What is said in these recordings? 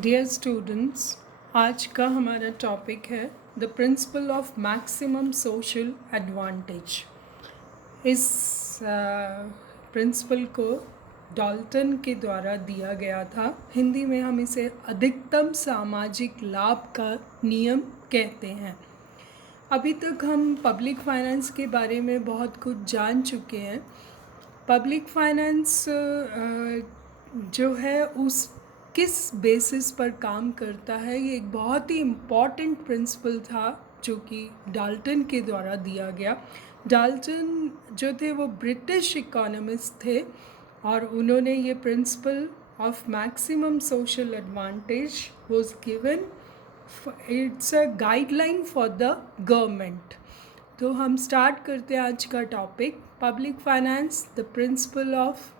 Dear students, आज का हमारा टॉपिक है the principle of maximum social advantage. इस प्रिंसिपल को डाल्टन के द्वारा दिया गया था। हिंदी में हम इसे अधिकतम सामाजिक लाभ का नियम कहते हैं। अभी तक हम पब्लिक फाइनेंस के बारे में बहुत कुछ जान चुके हैं। पब्लिक फाइनेंस जो है उस किस बेसिस पर काम करता है, ये एक बहुत ही इम्पॉर्टेंट प्रिंसिपल था जो कि डाल्टन के द्वारा दिया गया। डाल्टन जो थे वो ब्रिटिश इकोनॉमिस्ट थे और उन्होंने ये principle of maximum social advantage was given, it's a guideline for the government. तो हम स्टार्ट करते हैं आज का topic, public finance the principle of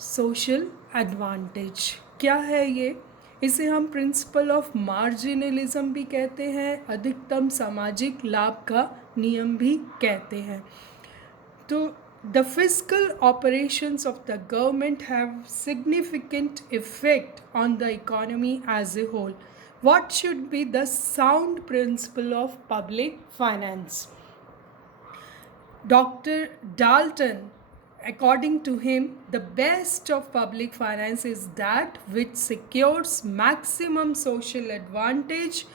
social advantage. क्या है ये? इसे हम प्रिंसिपल ऑफ मार्जिनलिज्म भी कहते हैं, अधिकतम सामाजिक लाभ का नियम भी कहते हैं। तो the fiscal operations of the government have significant effect on the economy as a whole. What should be the sound principle of public finance? Dr. Dalton, according to him, the best of public finance is that which secures maximum social advantage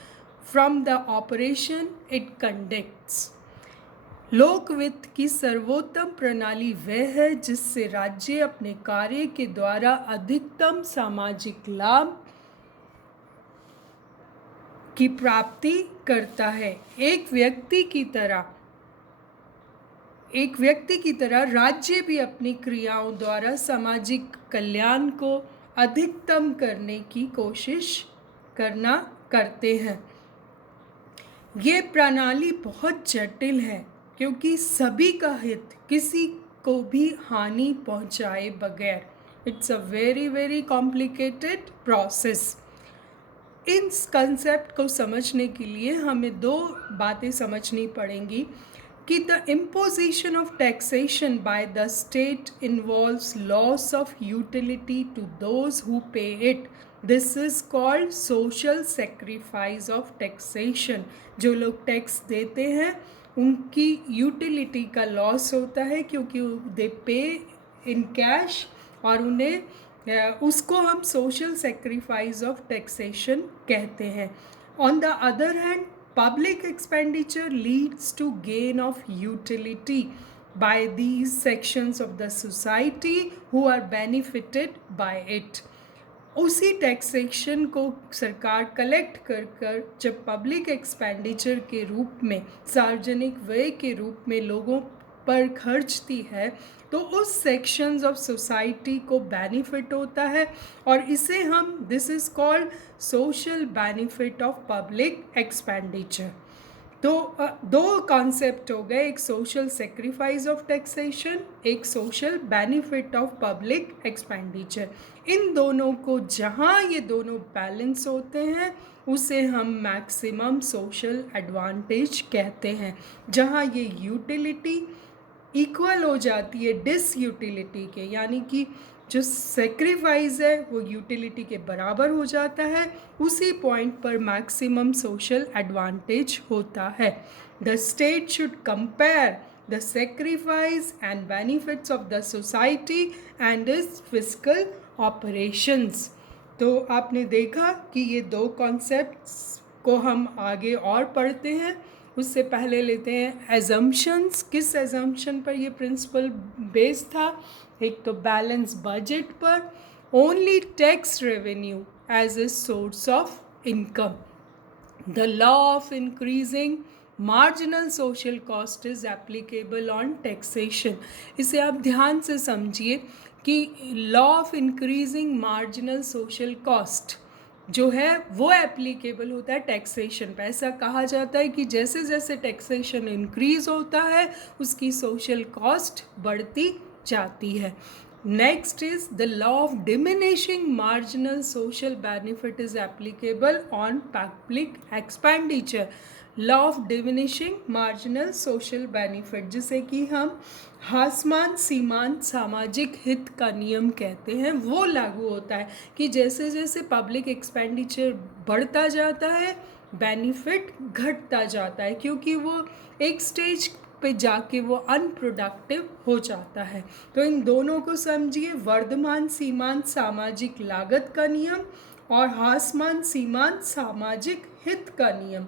from the operation it conducts. लोक वित्त की सर्वोत्तम प्रणाली वह है जिससे राज्य अपने कार्य के द्वारा अधिकतम सामाजिक लाभ की प्राप्ति करता है। एक व्यक्ति की तरह राज्य भी अपनी क्रियाओं द्वारा सामाजिक कल्याण को अधिकतम करने की कोशिश करते हैं। ये प्रणाली बहुत जटिल है क्योंकि सभी का हित किसी को भी हानि पहुंचाए बगैर, it's a very complicated process. इस कंसेप्ट को समझने के लिए हमें दो बातें समझनी पड़ेंगी कि the imposition of taxation by the state involves loss of utility to those who pay it. This is called social sacrifice of taxation. जो लोग टैक्स देते हैं उनकी यूटिलिटी का लॉस होता है क्योंकि दे पे इन कैश और उन्हें उसको हम सोशल सेक्रीफाइस ऑफ टैक्सेशन कहते हैं। On the other hand, public expenditure leads to gain of utility by these sections of the society who are benefited by it. उसी टैक्सेशन को सरकार कलेक्ट कर जब पब्लिक एक्सपेंडिचर के रूप में, सार्वजनिक व्यय के रूप में लोगों पर खर्चती है तो उस सेक्शंस ऑफ सोसाइटी को बेनिफिट होता है और इसे हम this is called social benefit of public expenditure. तो दो कॉन्सेप्ट हो गए, एक सोशल सेक्रीफाइस ऑफ टैक्सेशन, एक social benefit of public expenditure. इन दोनों को जहाँ ये दोनों बैलेंस होते हैं उसे हम मैक्सिमम सोशल एडवांटेज कहते हैं। जहाँ ये यूटिलिटी इक्वल हो जाती है डिसयूटिलिटी के, यानी कि जो सेक्रीफाइस है वो यूटिलिटी के बराबर हो जाता है, उसी पॉइंट पर मैक्सिमम सोशल एडवांटेज होता है। The state should compare the sacrifice and benefits of the society and it's fiscal operations. तो आपने देखा कि ये दो कॉन्सेप्ट्स को हम आगे और पढ़ते हैं। उससे पहले लेते हैं एजम्पशंस। किस एजम्पशन पर ये प्रिंसिपल बेस्ड था? एक तो बैलेंस बजट पर, only tax revenue as a source of income, the law of increasing marginal social cost is applicable on taxation. इसे आप ध्यान से समझिए कि law of increasing marginal social cost जो है वो एप्लीकेबल होता है टैक्सेशन पे। ऐसा कहा जाता है कि जैसे जैसे टैक्सेशन इंक्रीज होता है उसकी सोशल कॉस्ट बढ़ती जाती है। Next is the law of diminishing marginal social benefit is applicable on public expenditure. Law of diminishing marginal social benefit, जिसे कि हम हासमान सीमांत सामाजिक हित का नियम कहते हैं, वो लागू होता है कि जैसे जैसे पब्लिक एक्सपेंडिचर बढ़ता जाता है बेनिफिट घटता जाता है, क्योंकि वो एक स्टेज पे जाके वो अनप्रोडक्टिव हो जाता है। तो इन दोनों को समझिए, वर्धमान सीमांत सामाजिक लागत का नियम और हासमान सीमांत सामाजिक हित का नियम।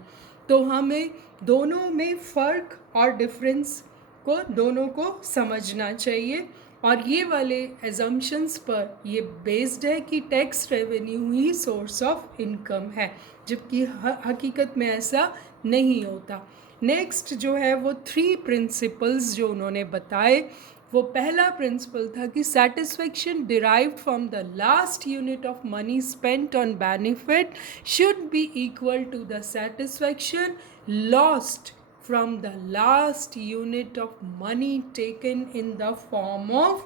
तो हमें दोनों में फ़र्क और डिफरेंस को दोनों को समझना चाहिए, और ये वाले एजम्पशंस पर ये बेस्ड है कि tax revenue he source of income है, जबकि हकीकत में ऐसा नहीं होता। नेक्स्ट जो है वो 3 प्रिंसिपल्स जो उन्होंने बताए, वो पहला प्रिंसिपल था कि satisfaction derived from the last unit of money spent on benefit should be equal to the satisfaction lost from the last unit of money taken in the form of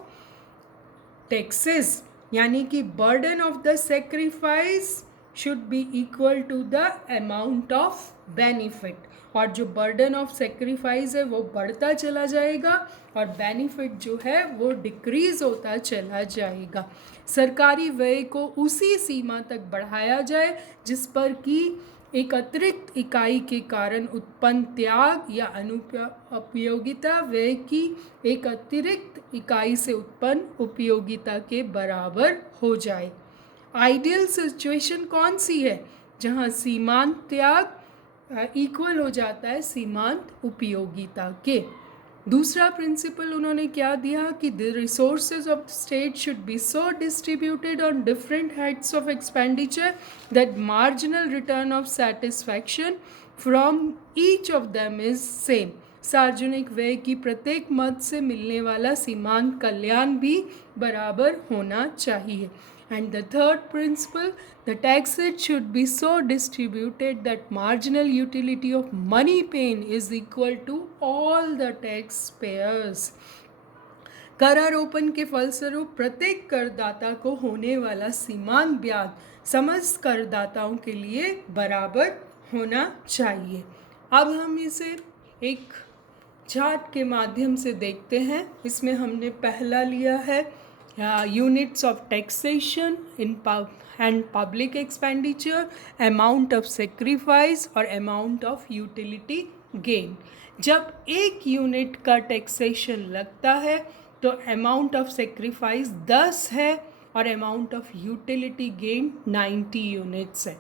taxes, यानी कि burden of the sacrifice should be equal to the amount of benefit, और जो burden of sacrifice है वो बढ़ता चला जाएगा और benefit जो है वो decrease होता चला जाएगा। सरकारी व्यय को उसी सीमा तक बढ़ाया जाए जिस पर कि एक अतिरिक्त इकाई के कारण उत्पन्न त्याग या अनुपयोगिता व्यय की एक अतिरिक्त इकाई से उत्पन्न उपयोगिता के बराबर हो जाए। आइडियल सिचुएशन कौन सी है? जहाँ सीमांत त्याग इक्वल हो जाता है सीमांत उपयोगिता के। दूसरा प्रिंसिपल उन्होंने क्या दिया कि the resources of state should be so distributed on different heads of expenditure that marginal return of satisfaction from each of them is same. सार्वजनिक व्यय की प्रत्येक मद से मिलने वाला सीमांत कल्याण भी बराबर होना चाहिए। And the third principle, the tax rate should be so distributed that marginal utility of money paid is equal to all the taxpayers. करारोपण के फलस्वरूप प्रत्येक करदाता को होने वाला सीमांत ब्याज समस्त करदाताओं के लिए बराबर होना चाहिए। अब हम इसे एक चार्ट के माध्यम से देखते हैं। इसमें हमने पहला लिया है units of taxation in and public expenditure, amount of sacrifice और amount of utility gain। जब एक यूनिट का टैक्सेशन लगता है तो अमाउंट ऑफ सेक्रीफाइस 10 है और amount of utility gain 90 units है।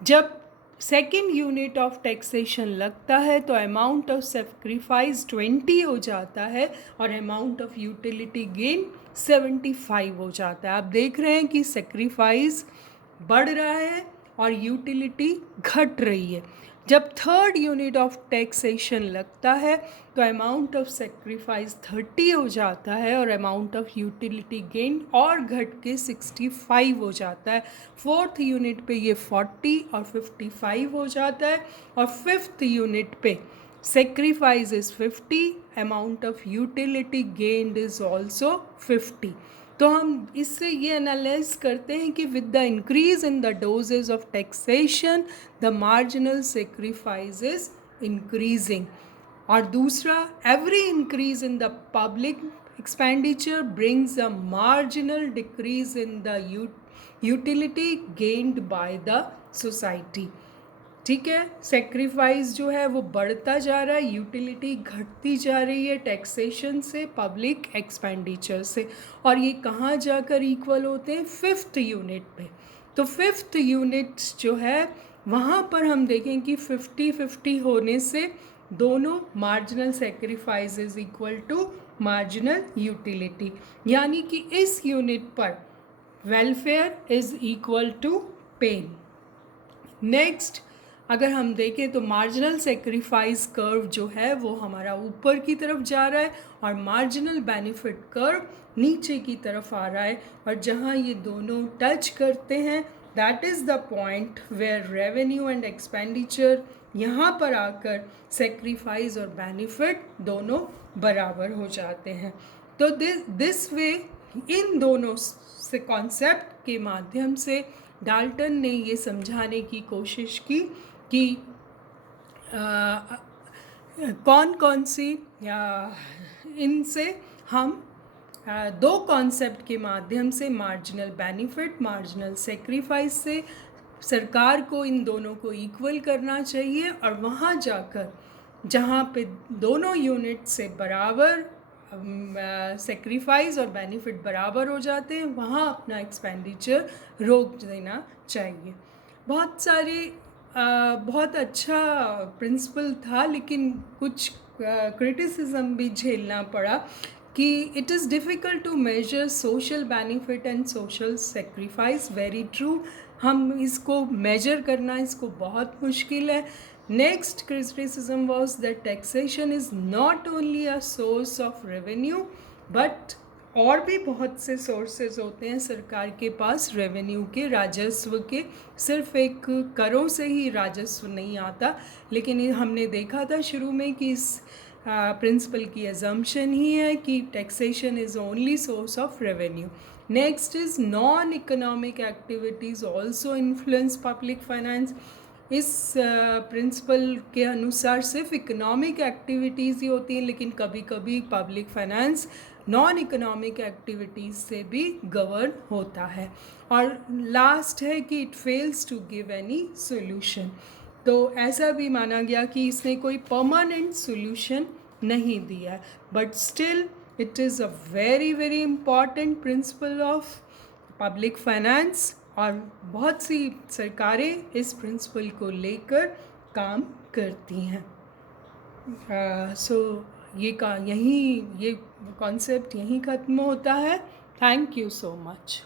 जब सेकेंड यूनिट ऑफ टैक्सेशन लगता है तो अमाउंट ऑफ सेक्रीफाइस 20 हो जाता है और अमाउंट ऑफ यूटिलिटी गेन 75 हो जाता है। आप देख रहे हैं कि सेक्रीफाइस बढ़ रहा है और यूटिलिटी घट रही है। जब थर्ड यूनिट ऑफ टैक्सेशन लगता है तो अमाउंट ऑफ सेक्रीफाइस 30 हो जाता है और अमाउंट ऑफ यूटिलिटी गेन और घट के 65 हो जाता है। फोर्थ यूनिट पे ये 40 और 55 हो जाता है और फिफ्थ यूनिट पे sacrifice is 50, amount of utility gained is also 50। तो हम इससे ये एनालाइज करते हैं कि with the increase in the doses of taxation the marginal sacrifice is increasing. और दूसरा, every increase in the public expenditure brings a marginal decrease in the utility gained by the society. ठीक है, sacrifice जो है वो बढ़ता जा रहा है, यूटिलिटी घटती जा रही है टैक्सेशन से, पब्लिक एक्सपेंडिचर से, और ये कहाँ जाकर इक्वल होते हैं? फिफ्थ यूनिट पे। तो फिफ्थ यूनिट जो है वहाँ पर हम देखें कि 50-50 होने से दोनों marginal sacrifice is equal to marginal utility, यानी कि इस यूनिट पर welfare is equal to pain. Next अगर हम देखें तो मार्जिनल सेक्रीफाइस कर्व जो है वो हमारा ऊपर की तरफ जा रहा है और मार्जिनल बेनिफिट कर्व नीचे की तरफ आ रहा है, और जहाँ ये दोनों टच करते हैं that is the point where revenue and expenditure यहाँ पर आकर सेक्रीफाइस और बेनिफिट दोनों बराबर हो जाते हैं। तो दिस वे इन दोनों से कॉन्सेप्ट के माध्यम से डाल्टन ने ये समझाने की कोशिश की कि कौन कौन सी इनसे हम दो कॉन्सेप्ट के माध्यम से, मार्जिनल बेनिफिट, मार्जिनल सेक्रीफाइस से सरकार को इन दोनों को इक्वल करना चाहिए और वहाँ जाकर जहाँ पे दोनों यूनिट से बराबर सेक्रीफाइस और बेनिफिट बराबर हो जाते हैं, वहाँ अपना एक्सपेंडिचर रोक देना चाहिए। बहुत अच्छा प्रिंसिपल था, लेकिन कुछ क्रिटिसिज्म भी झेलना पड़ा कि it is difficult to measure social benefit and social sacrifice. Very true, हम इसको मेजर करना इसको बहुत मुश्किल है। Next criticism was that taxation is not only a source of revenue but और भी बहुत से सोर्सेज होते हैं सरकार के पास रेवेन्यू के, राजस्व के। सिर्फ एक करों से ही राजस्व नहीं आता, लेकिन हमने देखा था शुरू में कि इस प्रिंसिपल की अजम्पशन ही है कि taxation is only source of revenue. Next is non economic activities also influence public finance. इस प्रिंसिपल के अनुसार सिर्फ इकोनॉमिक एक्टिविटीज़ ही होती हैं, लेकिन कभी कभी public finance non economic activities से भी गवर्न होता है। और लास्ट है कि it fails to give any solution. तो ऐसा भी माना गया कि इसने कोई परमानेंट सोल्यूशन नहीं दिया, but still it is a very very important principle of public finance और बहुत सी सरकारें इस प्रिंसिपल को लेकर काम करती हैं। ये कॉन्सेप्ट यहीं ख़त्म होता है। Thank you so much.